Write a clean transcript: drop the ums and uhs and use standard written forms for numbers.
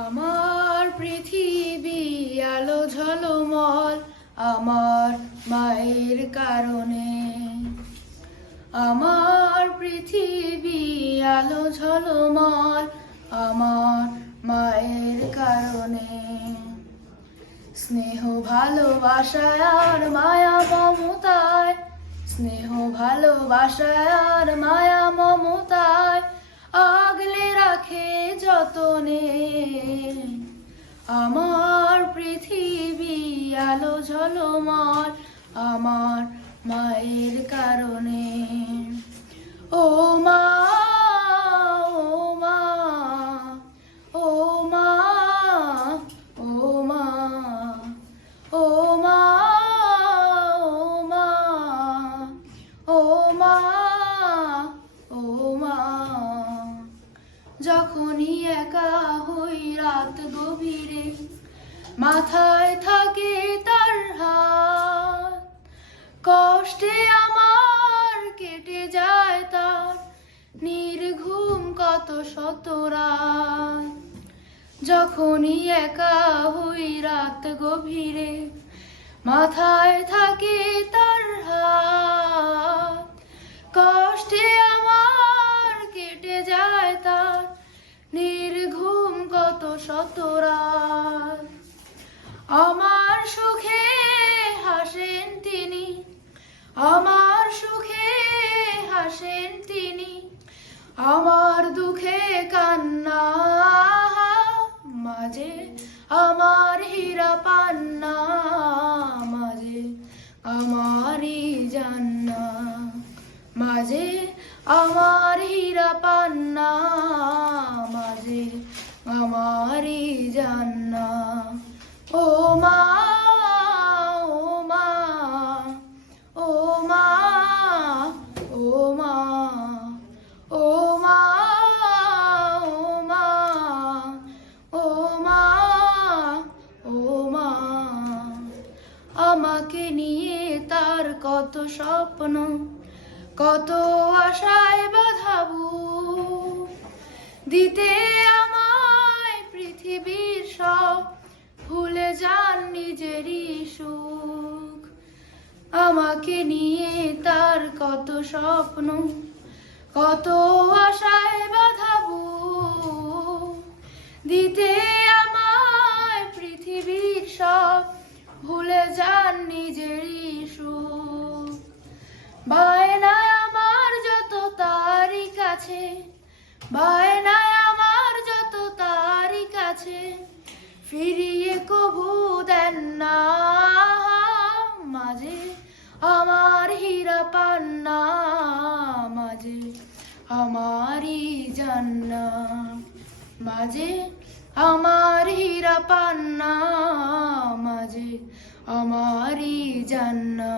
আমার পৃথিবী আলো ঝলমল আমার মায়ের কারণে। আমার পৃথিবী আলো ঝলমল আমার মায়ের কারণে। স্নেহ ভালোবাসায় আর মায়া মমতায়, স্নেহ ভালোবাসায় আর মায়া মমতায় আগলে রাখে যতনে। আমার পৃথিবী আলো ঝলমল আমার মায়ের কারণে। ও মা, ও মা, ও মা, ও মা, ও মা, ও মা, ও মা, ও মা। যখনই একা হই রাত গভীরে, মাথায় থাকে তার হাত, কষ্টে আমার কেটে যায় তার নির্ঘুম কত শত রাত। যখনই একা হই রাত গভীরে, মাথায় থাকে তার হাত, কষ্টে আমার কেটে যায় তার নির্ঘুম কত শত রাত। আমার সুখে হাসেন তিনি, আমার সুখে হাসেন তিনি, আমার দুঃখে কান্না মাঝে আমার হীরা পান্না, মাঝে আমারই জান্না, মাঝে আমার হীরা পান্না, মাঝে আমারই জান্না। ও মা, ও মা, ও মা, ও মা, ও মা, ও মা, ও মা, ও মা। আমাকে নিয়ে তার কত স্বপ্ন, কত আশায় বাঁধাবো, দিতে আমায় পৃথিবীর সব, ভুলে যান নিজেরই সুখ। আমাকে নিয়ে তার কত স্বপ্ন, কত আশায় বাঁধাবো, দিতে আমায় পৃথিবীর সব, ভুলে যান নিজেরই সুখ। বায়নায় আমার যত তারই কাছে, বায়নায় আমার যত তারই কাছে, ফিরিয়ে কবু দেন না, মাঝে আমার হীরা পান্না, মাঝে আমারই জান্না, মাঝে আমার হীরা পান্না, মাঝে আমারই জান্না।